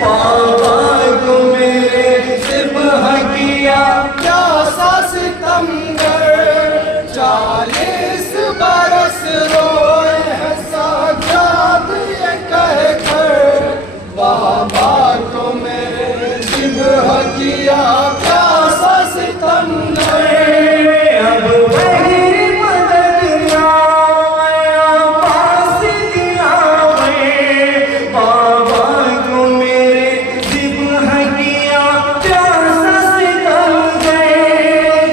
बाबा को मेरे सिबह किया प्यासा सितमगर, 40 बरस रोए हैं साजाद ये कहकर, बाबा को मेरे सिबह किया प्यासा सितमगर। अब वही मदद आया पास दिया वे, बाबा को मेरे सिबह किया प्यासा सितमगर,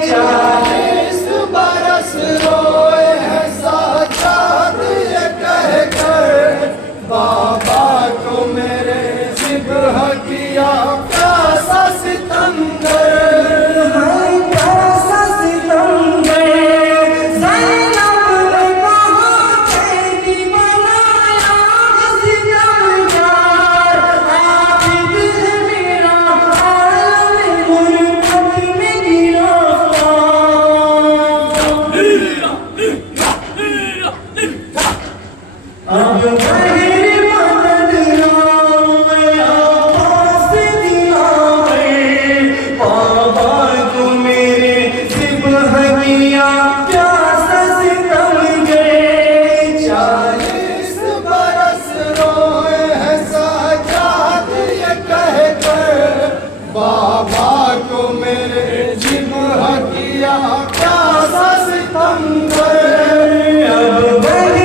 40 बरस रोए हैं साजाद ये कहकर, बाबा को मेरे सिबह किया प्यासा सितमगर। अब वही मदद आया पास दिया वे, बाबा को मेरे सिबह किया प्यासा सितमगर, 40 बरस रोए हैं साजाद ये कहकर, बाबा को मेरे सिबह किया प्यासा सितमगर। अब वही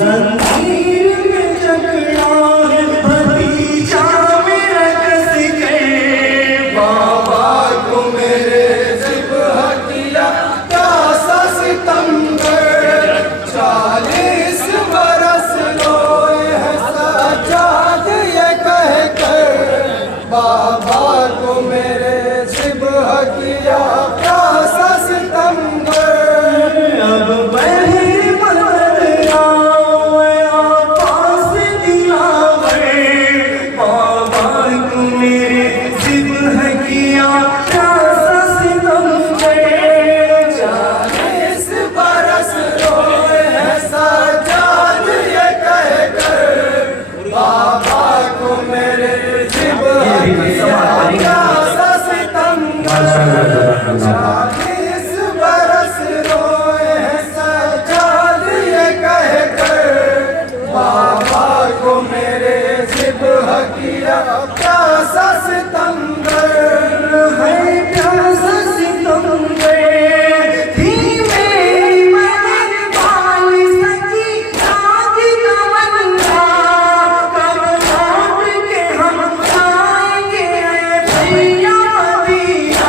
ज़ंजीर में जकड़ा है भतीजा मेरा कस के, बाबा को मेरे सिबह किया प्यासा सितमगर, 40 बरस रोए हैं साजाद ये कहकर, बाबा को मेरे सिबह किया प्यासा सितमगर। अब वही प्यासा सितमगर है प्यासा सितमगर, थी मेरी मदद वाली सकी याद तमन्ना, कब लौट के हम आएंगे भैया मदीना।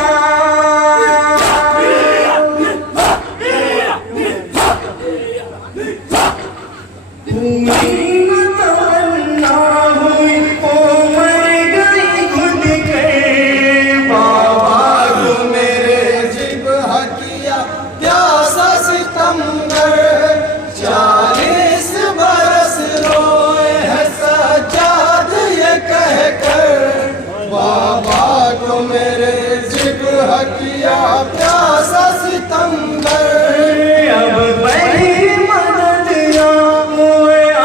किया प्यासा सितमगर, अब वही मदद आया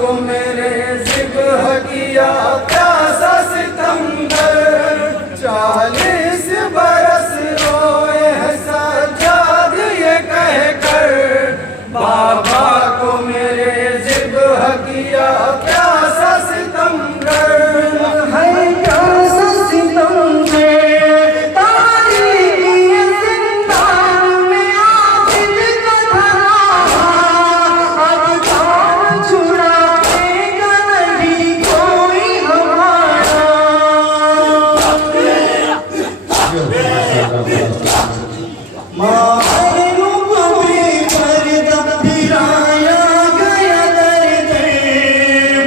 को मेरे ज़िब्ह किया प्यासा सितमगर 40 बरस रोए हैं सज्जाद ये कहकर बाबा को मेरे ज़िब्ह किया प्यासा सितमगर है प्यासा सितमगर तारीकी ज़िंदान में आबिद का धरा अब जान छुड़ाएगा नहीं कोई हमारा मायरों को भी पर्दा फिराया गया दर्द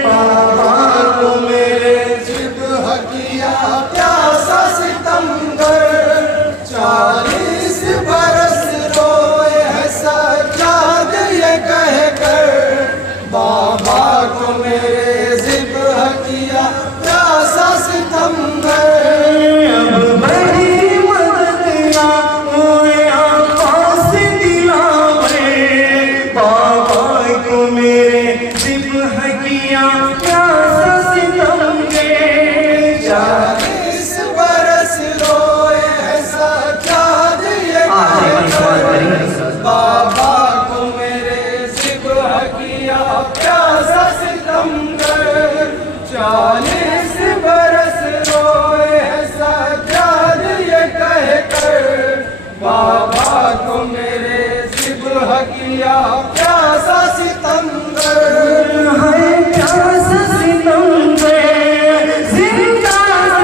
बाबा को मेरे ज़िब्ह किया प्यासा सितमगर 40 बरस रोए हैं सज्जाद ये कहकर बाबा को मेरे ज़िब्ह किया प्यासा सितमगर अब बड़ी मददिया हुए आपास दिलावे बाबा को मेरे ज़िब्ह किया प्यासा सितमगर 40 बरस रोए हैं सज्जाद ये कहकर बाबा को मेरे ज़िब्ह किया प्यासा सितमगर 40 बरस रोए हैं सज्जाद ये कहकर बाबा को मेरे ज़िब्ह किया प्यासा सितमगर है प्यासा सितमगर जिंदा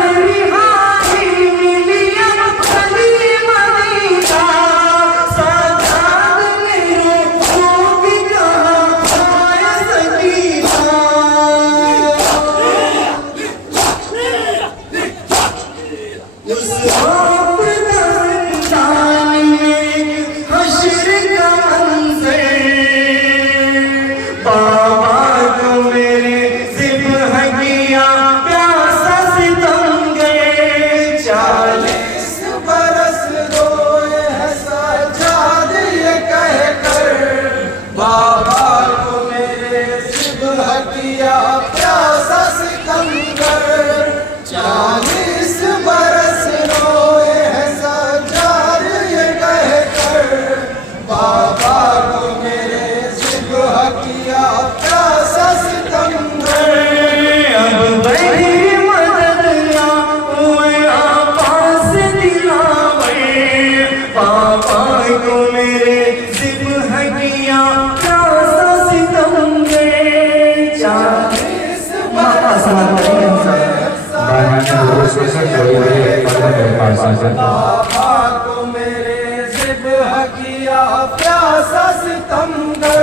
रिहाई मिली अब खली मदीना सज्जाद ने रोको भी कहा आया सकीना उस आपदा ज़िंदान में हश्र का मंज़र बाबा को मेरे ज़िब्ह किया प्यासा सितमगर 40 बरस रोए हैं सज्जाद ये कहकर बाबा को मेरे ज़िब्ह किया प्यासा सितमगर 40 बरस रोए हैं सज्जाद ये कहकर बाबा को मेरे ज़िब्ह किया प्यासा सितमगर अब बड़ी मददिया हुए आपास दिलावे बाबा को मेरे ज़िब्ह किया प्यासा सितमगर 40 बरस बाबा को मेरे ज़िब्ह किया प्यासा सितमगर